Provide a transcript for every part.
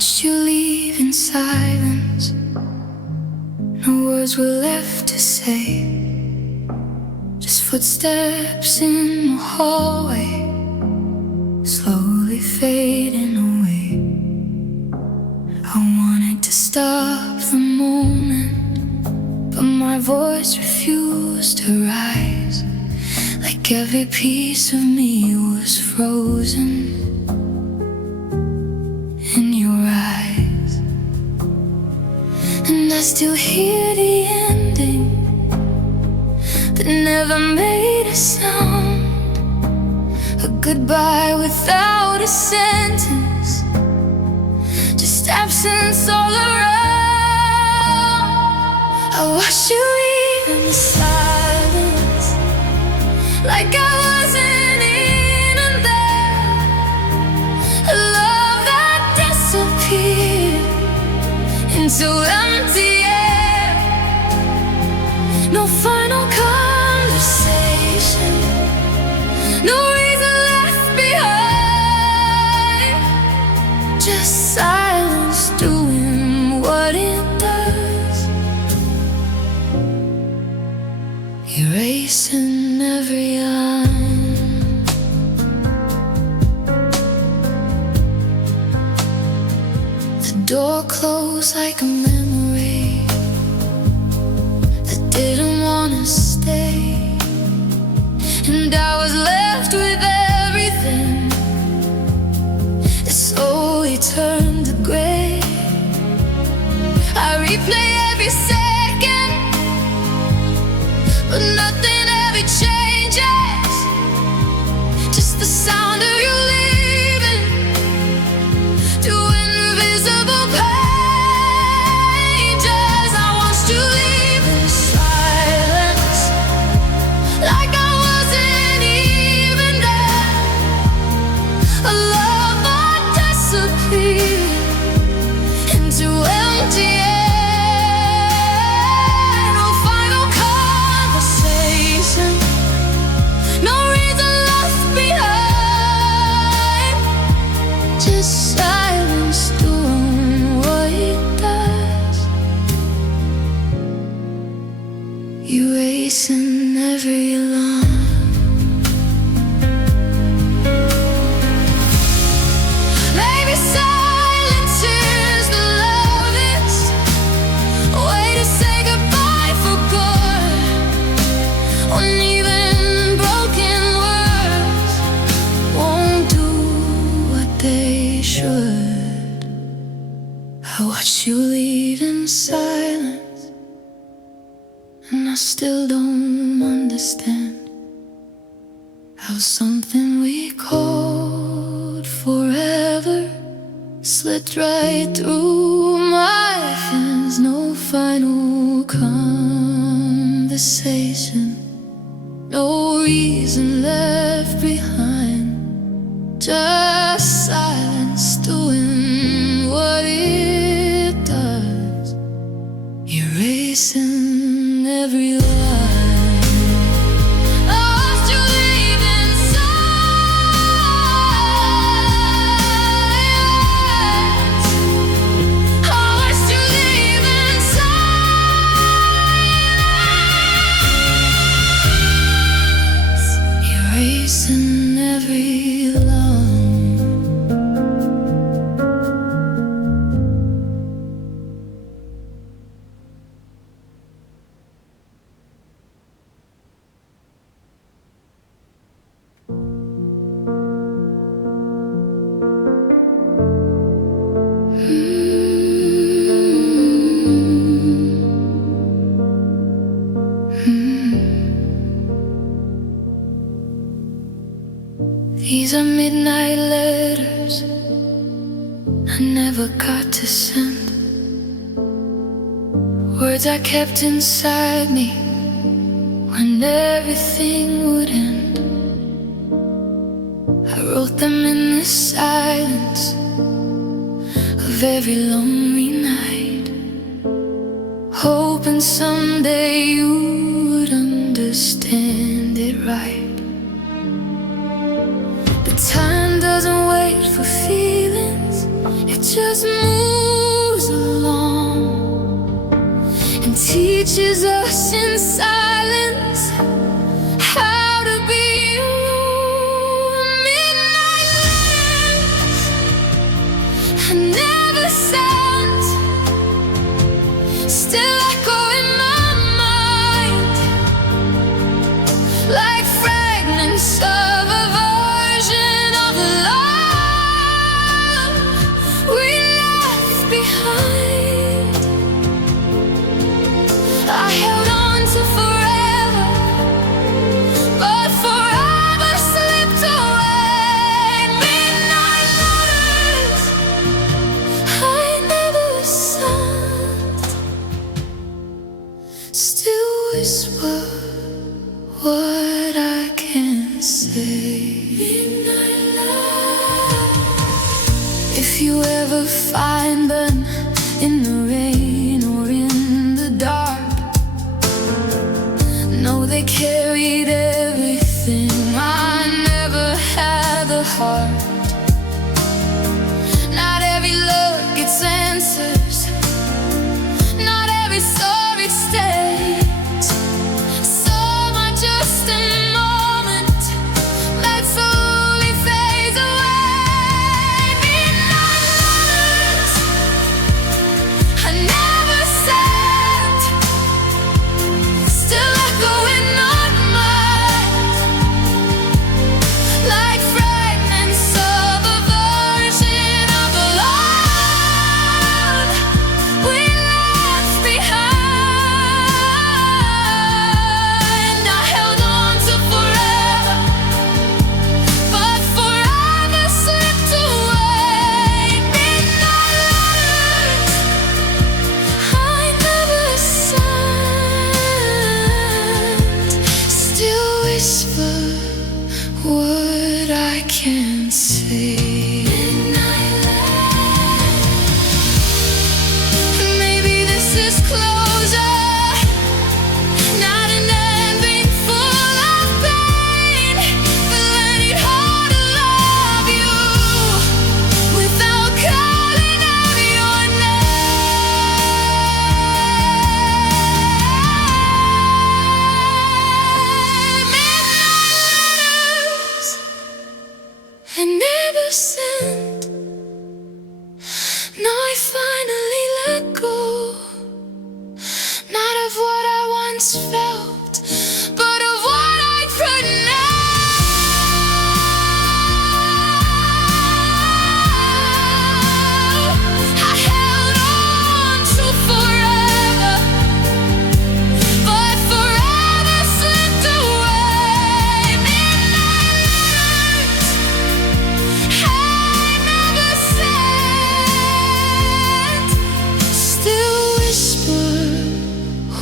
watched you leave in silence. No words were left to say, just footsteps in the hallway, slowly fading away. I wanted to stop the moment, but my voice refused to rise, like every piece of me was frozen in your eyes. And I still hear the ending that never made a sound, a goodbye without a sentence, just absence all around. I watched you leave in the silence, like I wasn't even there. A love that disappeared into empty air. No final conversation, no reason left behind, just silence doing what it does, erasing every line. The door closed like a memory that didn't wanna stay, and I was left with everything that slowly turned to gray. I replay every second, but nothing ever changes, just the sound of you leaving to invisible pages. I watched you leave in silence, like I wasn't even there. A love that disappeared into empty air. No final conversation, no reason left behind, just silence doing what it does, erasing every line. Maybe silence is the loveliest way to say goodbye for good, when even broken words won't do what they should. I watched you leave in silence, and I still don't understand how something we called forever slipped right through my hands. No final conversation, no reason left behind, just silence doing what it does, erasing every line. I watched you leave in silence. I watched you leave in silence, erasing every line. These are midnight letters I never got to send, words I kept inside me when everything would end. I wrote them in the silence of every lonely night, hoping someday you would understand it right. Time doesn't wait for feelings, it just moves along and teaches us in silence how to be alone. Midnight lamps, I never sound, still echo in my mind, like fragments of a version of love we left behind. I held on to forever, but forever slipped away. Midnight letters I never sent, still whisper what I can't say. Midnight love. If you ever find them in the rain or in the dark, know they carried everything I never had the heart. Not every look gets answers, not every story stays. Some are just a moment that slowly fades away. Midnight letters I never sent, still echo in my mind, like fragments of a version of the love we left behind. I held on to forever, but forever slipped away. Midnight letters I never sent, still whisper what I can't say. Midnight letters. Maybe this is closure, not an ending full of pain, but learning how to love you without calling out your name. Midnight letters I never sent. Now I finally let go, not of what I once felt, but of what I could now. I held on to forever, but forever slipped away. Midnight letters I never sent, still whisper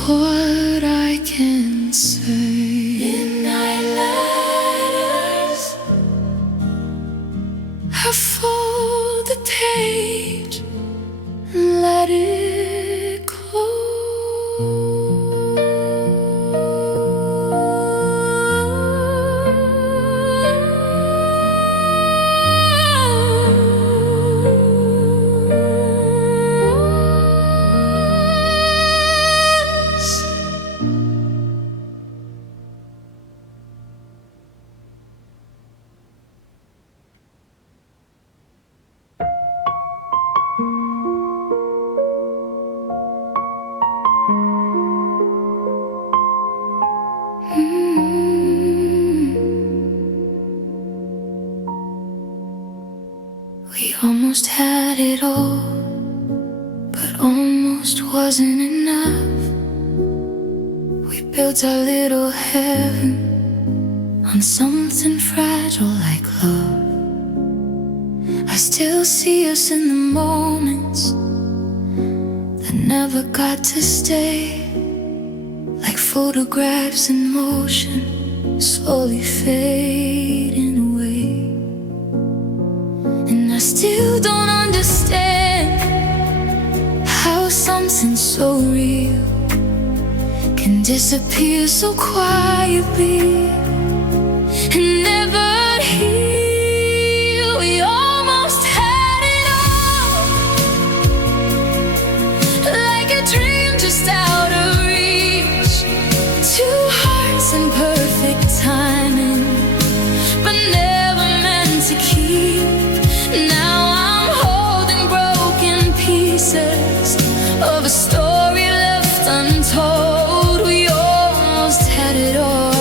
what I can say. Midnight letters. I fold the page and let it close. We almost had it all, but almost wasn't enough. We built our little heaven on something fragile like love. I still see us in the moments that never got to stay, like photographs in motion, slowly fading away. And I still don't understand how something so real can disappear so quietly and never heal. We almost had it all, untold. We almost had it all,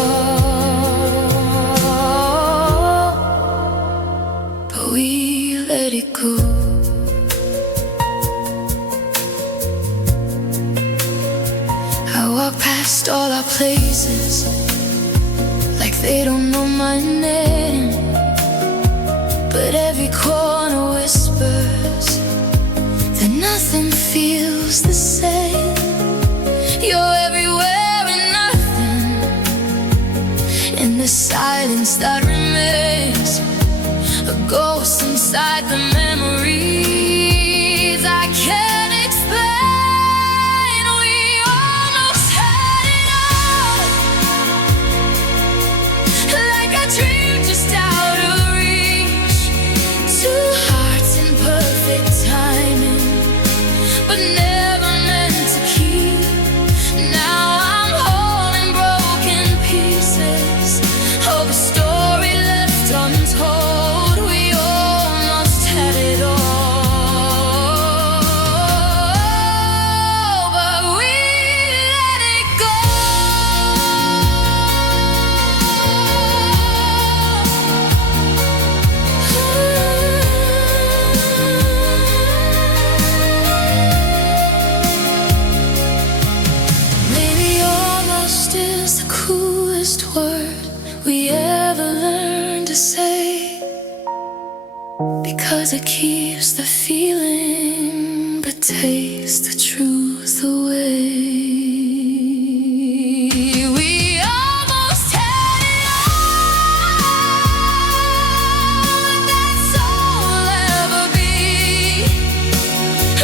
but we let it go. I walk past all our places like they don't know my name, but every corner whispers that nothing feels the same. You're everywhere and nothing in the silence that remains, a ghost inside the memories I can't explain. We almost had it all, like a dream just out of reach. Two hearts in perfect timing, but never meant to keep. Now I'm holding broken pieces of a story left untold. We almost had it all, but we let it go. Maybe almost is the coolest word we ever learned to say, because it keeps the feeling but takes the truth away. We almost had it all, that's all we'll ever be,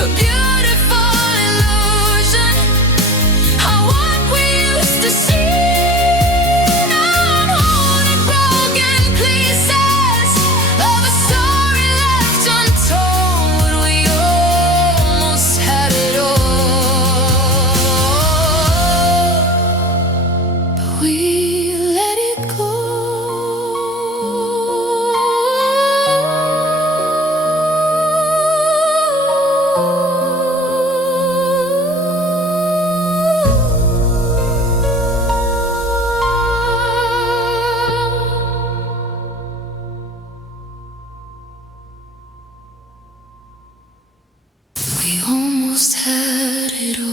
a beautiful illusion of what we used to see. Now I'm holding broken pieces of a story left untold. We almost had it all, but we let it go. We almost had it all.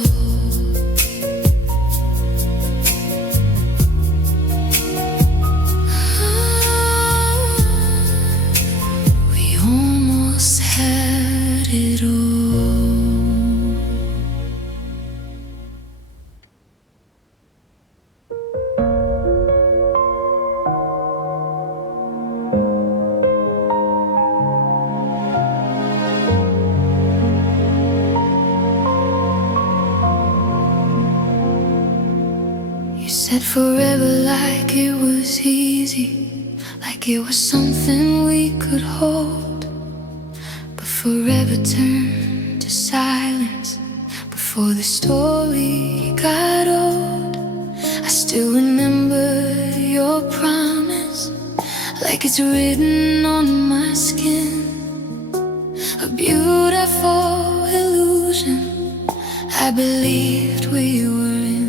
We almost had it all. You said forever like it was easy, like it was something we could hold, but forever turned to silence before the story got old. I still remember your promise like it's written on my skin, a beautiful illusion I believed we were in.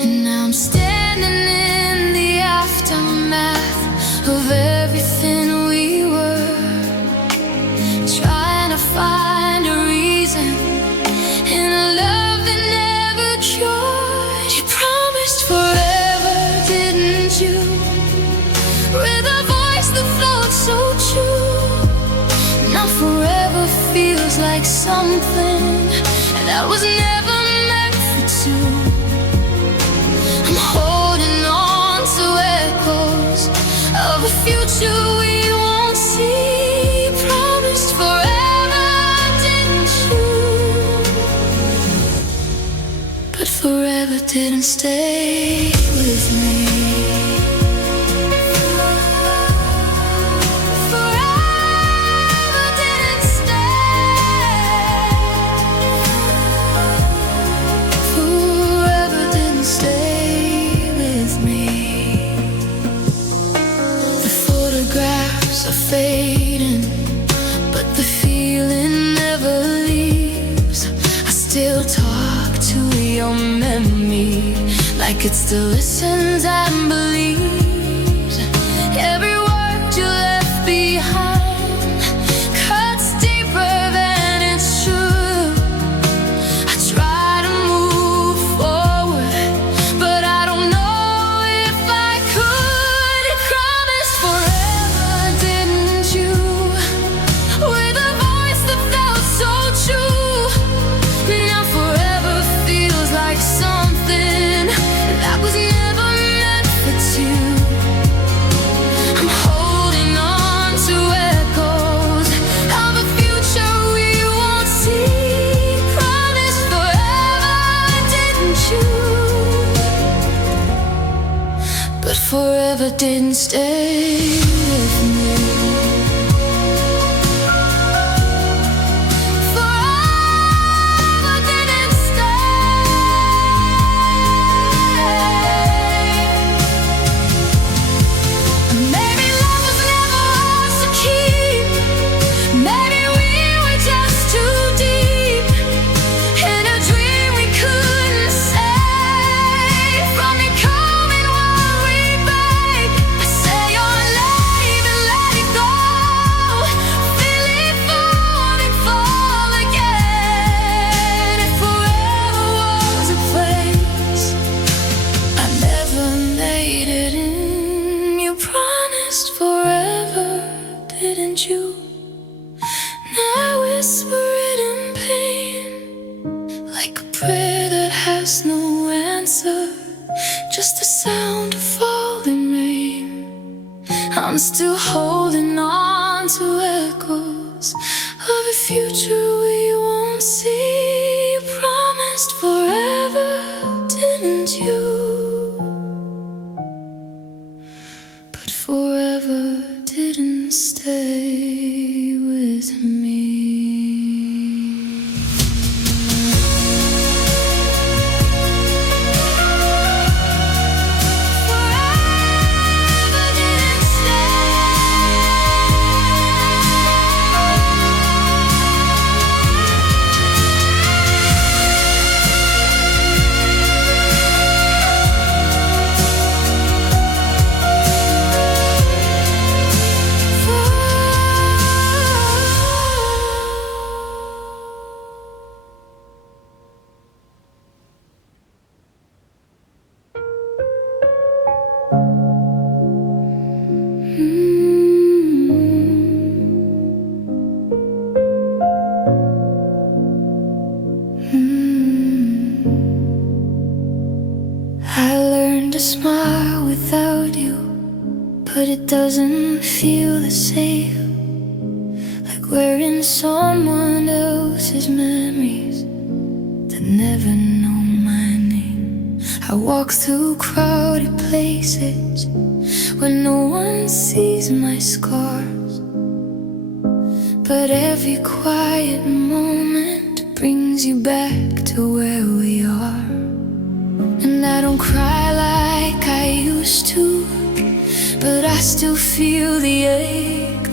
And now I'm standing in the aftermath of everything we were, trying to find a reason in a love that never cured. You promised forever, didn't you? With a voice that felt so true. Now forever feels like something that was never meant for two. I'm holding on to echoes of a future we won't see. Promised forever, didn't you? But forever didn't stay with me. Forever didn't stay. Forever didn't stay with me. The photographs are fading, but the feeling never leaves. I still talk to your your memory, like it still listens and believes. Every word you left behind cuts deeper than it should. I try to move forward, but I don't know if I could. You promised forever, didn't you? With a voice that felt so true. Now forever feels like something that was never meant for two. I'm holding on to echoes of a future we won't see. Promised forever, didn't you? But forever didn't stay with me. Didn't you? Now whisper it in pain, like a prayer that has no answer, just the sound of falling rain. I'm still holding on to echoes of a future we won't see. You promised forever, didn't you? But forever didn't stay with me. I learned to smile without you, but it doesn't feel the same, like we're in someone else's memories that never know my name. I walk through crowded places where no one sees my scars, but every quiet moment brings you back to where we are. And I don't cry like I used to, but I still feel the ache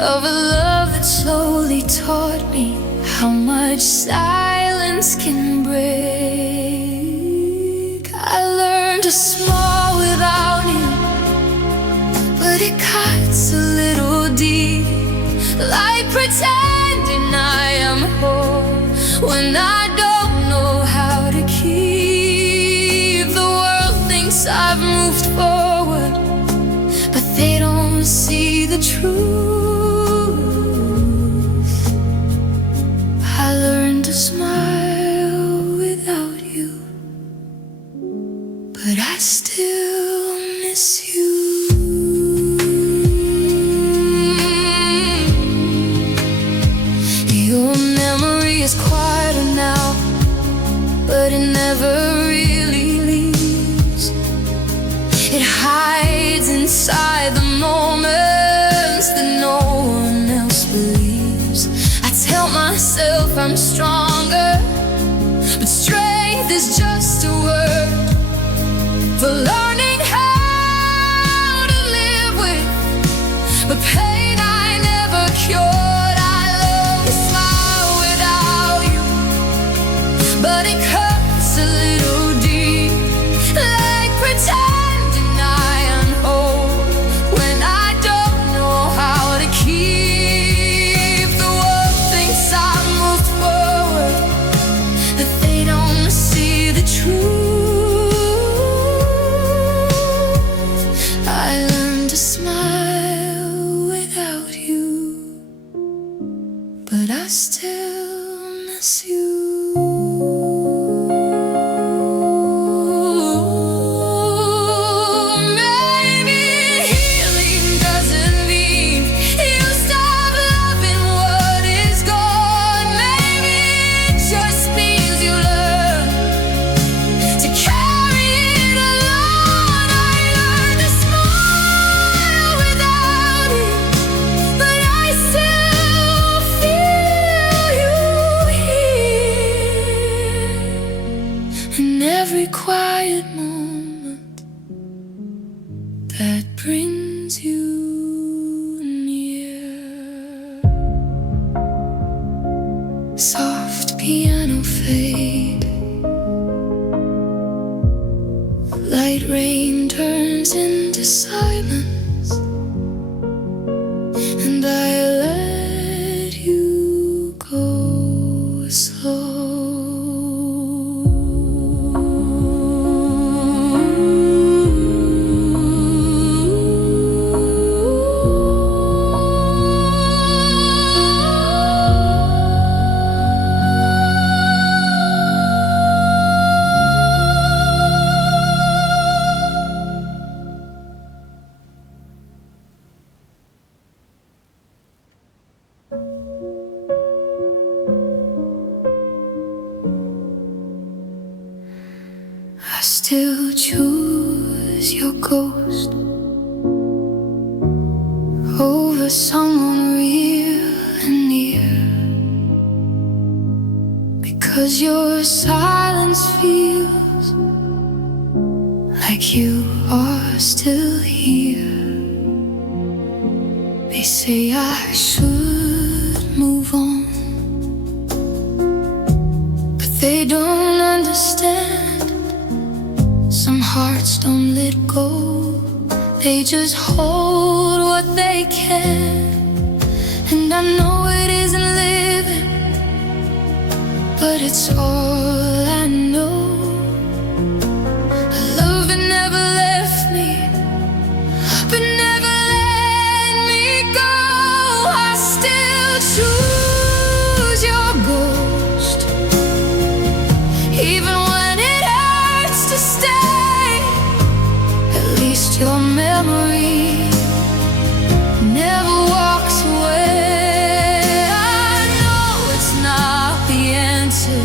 of a love that slowly taught me how much silence can break. I learned to smile without you, but it cuts a little deep, like pretending I am whole when I don't know how to keep. I've moved forward, but they don't see the truth. I learned to smile without you, but I still miss you. Your memory is quieter now, but it never really leaves. It hides inside the moments that no one else believes. I tell myself I'm stronger, but strength is just a word for learning how to live with the pain I never cured. I love to smile without you, but it cuts a in every quiet moment that brings you near. Soft piano fade, light rain turns into silence, and I let you go slow. I still choose your ghost over someone real and near, because your silence feels like you are still here. They say I should move on, but they don't understand. Some hearts don't let go, they just hold what they can. And I know it isn't living, but it's all I know. A love that never left me, but never let me go. I still choose your ghost, even when it hurts to stay. Your memory never walks away. I know it's not the answer,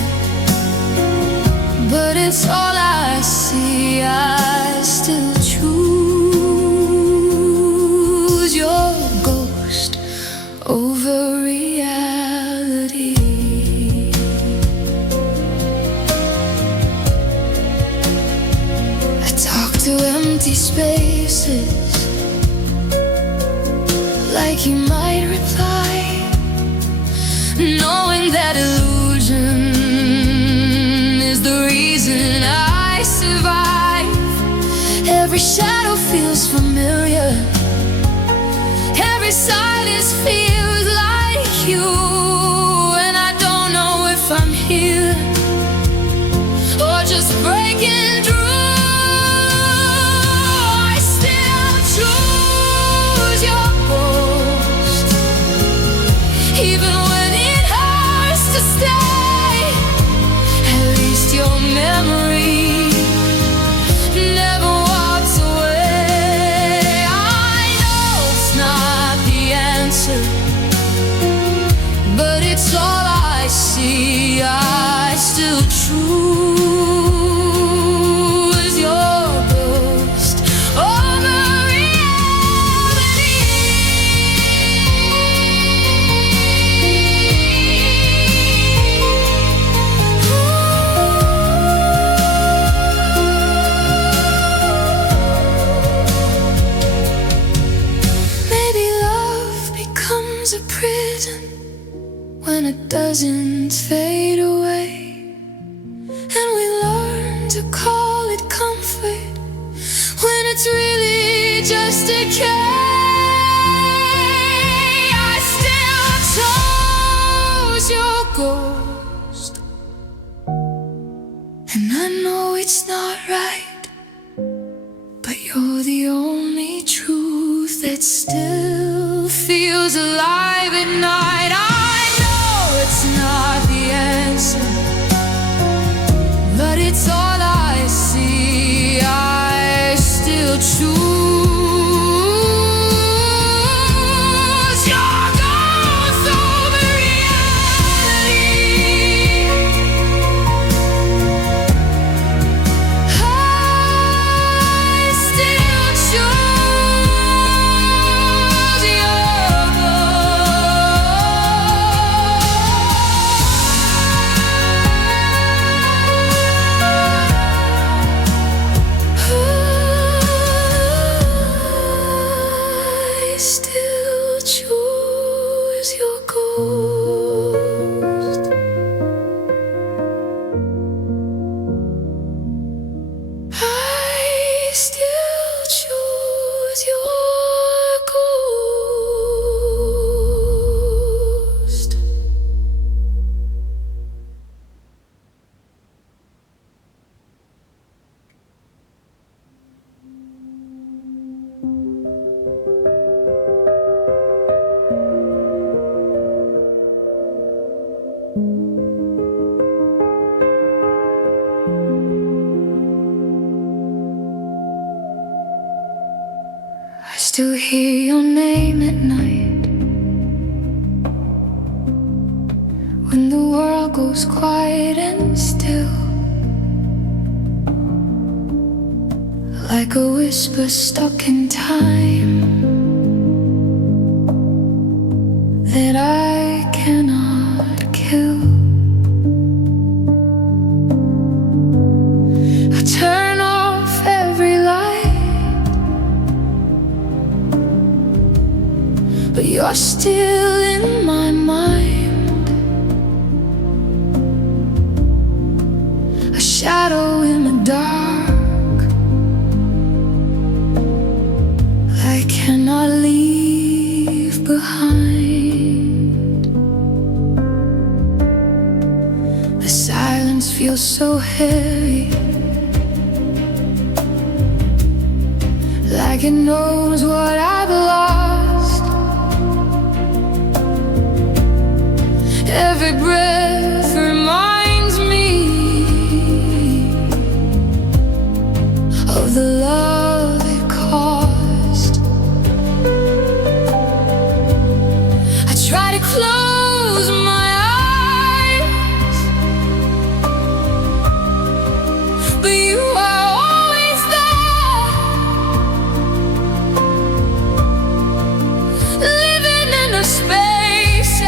but it's all I see. I still choose your ghost over reality. I talk to empty spaces, like you might reply, knowing that illusion is the reason I survive. Every shadow feels familiar, every silence feels like you, and I don't know if I'm here or just breaking through. Even when it hurts to stay, at least your memory never walks away. I know it's not the answer, but it's all I see. I still choose your ghost over reality. A prison when it doesn't fade away, and we learn to call it comfort when it's really just decay. I still chose your ghost, and I know it's not right, but you're the only truth that still feels alive at night. I know it's not the answer, but it's all I see. I still choose your ghost over reality. I still choose your ghost. still hear your name at night, when the world goes quiet and still, like a whisper stuck in time that I cannot kill. I turn off every light, but you're still in my mind, a shadow in the dark I cannot leave behind. The silence feels so heavy, like it knows what I've lost. Every breath reminds me of the love it cost. I try to close my eyes, but you are always there, living in the spaces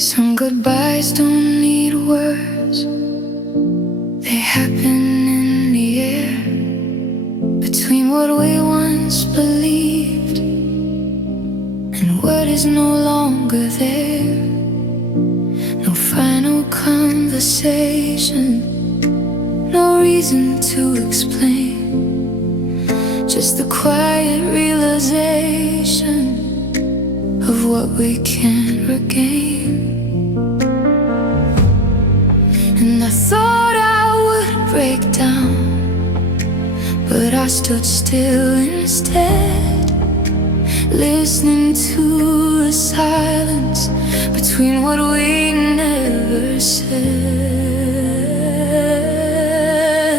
Some goodbyes don't need words, they happen in the air, between what we once believed and what is no longer there. No final conversation, no reason to explain, just the quiet realization of what we can't regain. And I thought I would break down, but I stood still instead, listening to the silence between what we never said.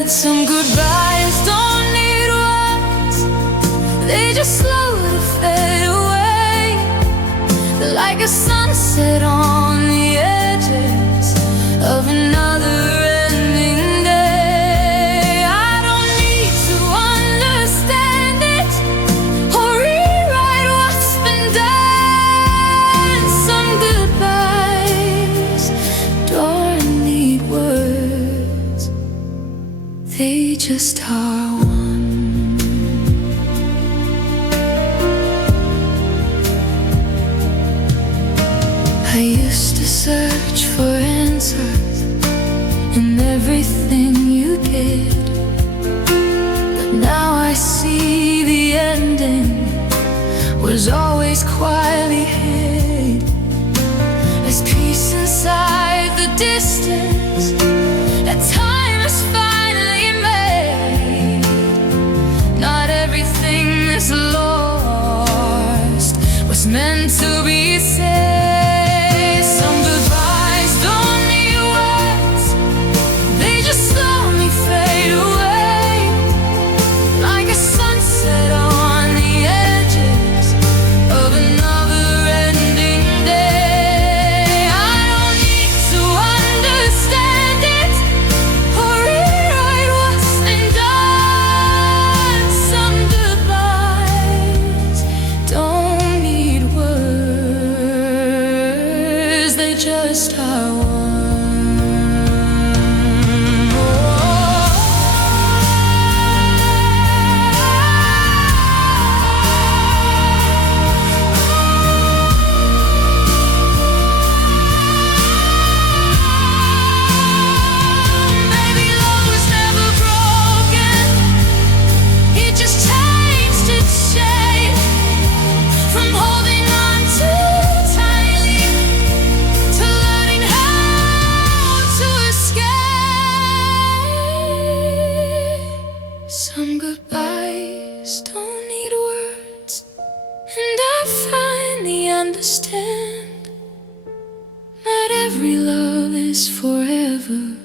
Some goodbyes don't need words, they just slowly fade away, like a sunset on the edges of another ending day. I don't need to understand it or rewrite what's been done. Some goodbyes don't need words, they just are one. I used to search for answers in everything you did, but now I see the ending was always quietly hid. There's peace inside the distance that time has finally made. Not everything that's lost was meant to be saved. Just are one. Baby, love was never broken, it just changed its shape from holding on to tightly to learning how to escape. Some goodbyes don't need words, and I finally understand. Not every love is forever,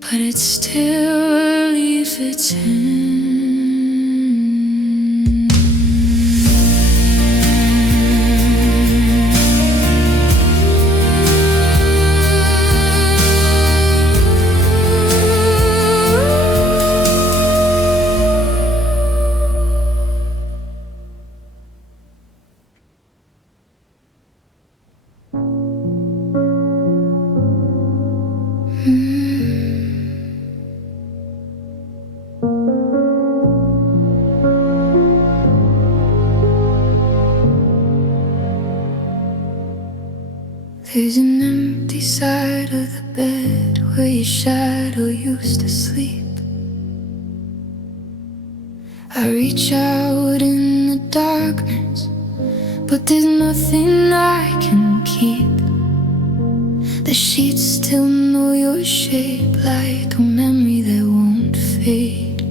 but it still leaves its hand. There's an empty side of the bed where your shadow used to sleep. I reach out in the darkness, but there's nothing I can keep. The sheets still know your shape like a memory that won't fade.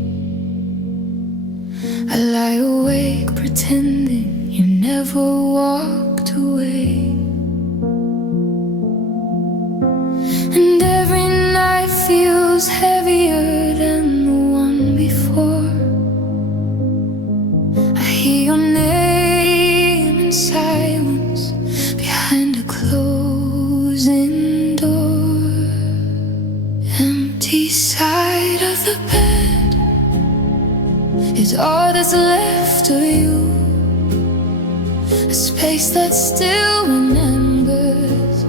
I lie awake pretending you never walked away. And every night feels heavier than the one before. I hear your name in silence behind a closing door. Empty side of the bed is all that's left of you. A space that still remembers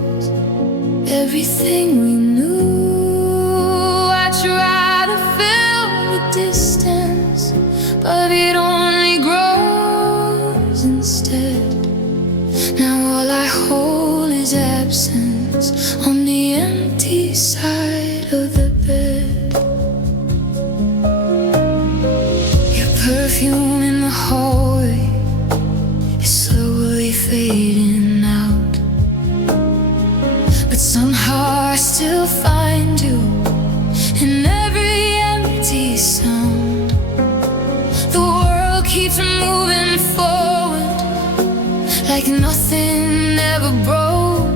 absence on the empty side of the bed. Your perfume in the hallway is slowly fading out, but somehow I still find you in every empty sound. The world keeps moving forward like nothing ever broke,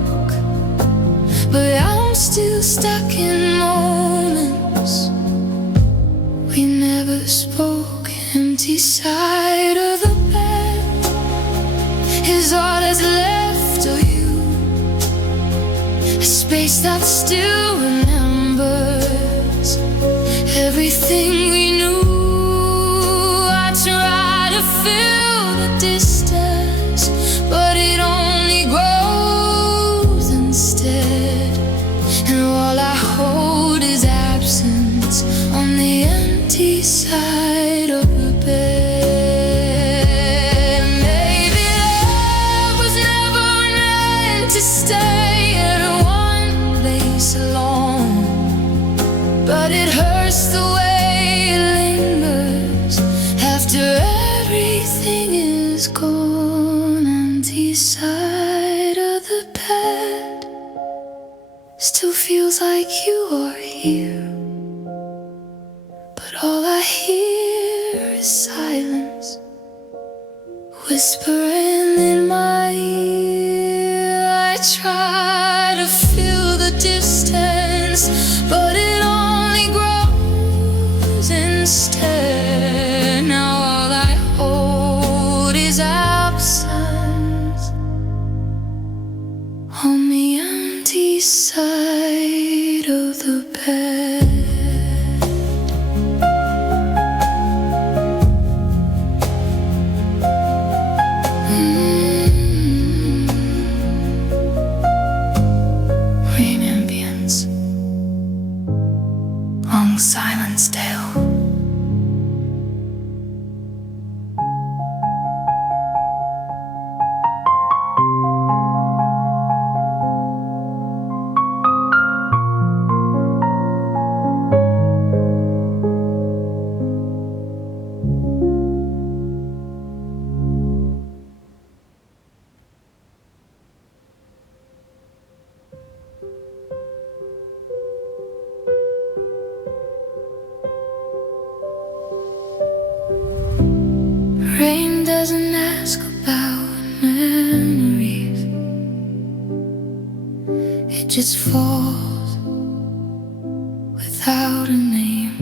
but I'm still stuck in moments we never spoke. Empty side of the bed is all that's left of you, a space that still remembers everything we knew. I try to fill the distance, but it only grows instead, and all I hold is absence on the empty side of the bed. Maybe love was never meant to stay at one place alone, but it hurts the way it lingers after everything is gone. Empty side of the bed still feels like you are here, but all I hear is silence whispering in my ear. I try to fill the distance, but it only grows instead. Now all I hold is absence on the empty side of the bed. Rain ambience, long silence tale. Rain doesn't ask about memories, it just falls without a name,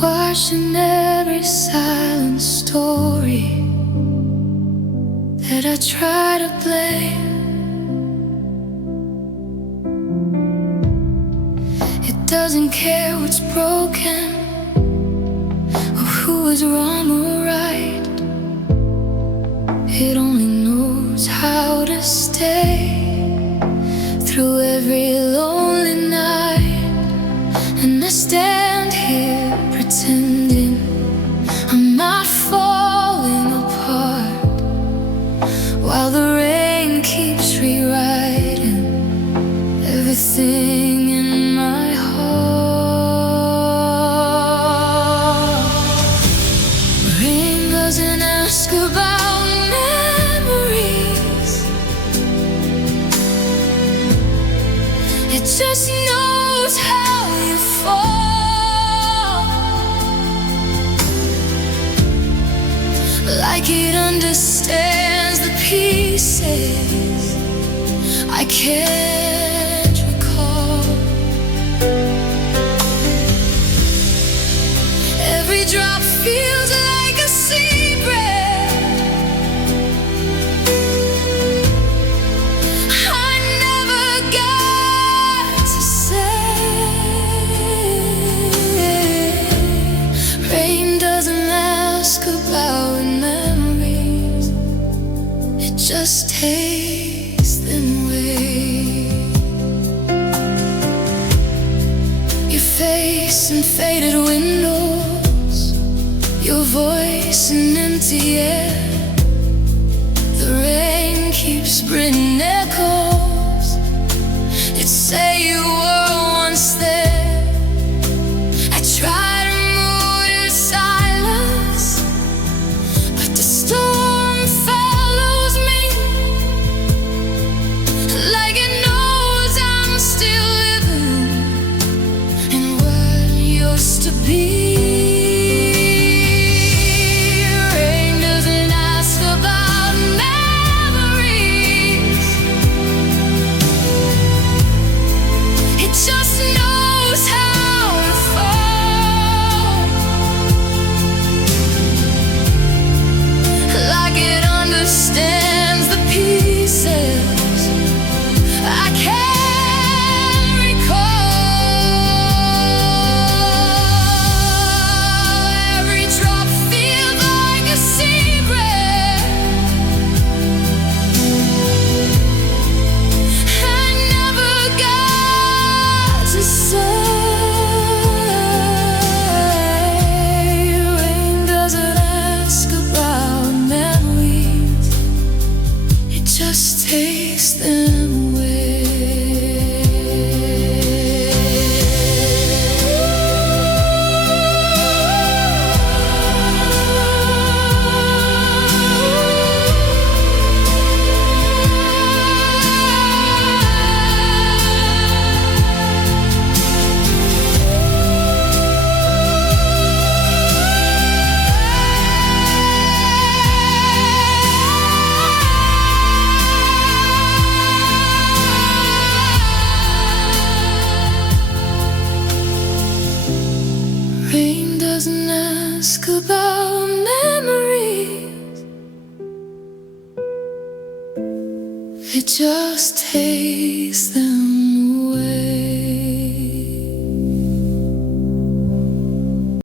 washing every silent story that I try to blame. It doesn't care what's broken or who is wrong or right. It only knows how to stay through every lonely night. And I stand here pretending I'm not falling apart, while the rain keeps rewriting everything in my heart. Rain doesn't ask about memories, it just knows how you fall, like it understands the pieces I can't recall. Every drop feels like a secret I never got to say. Rain doesn't ask about memories, it just takes them away. Your face and faded windows, your voice and empty air. ask about memories. It just takes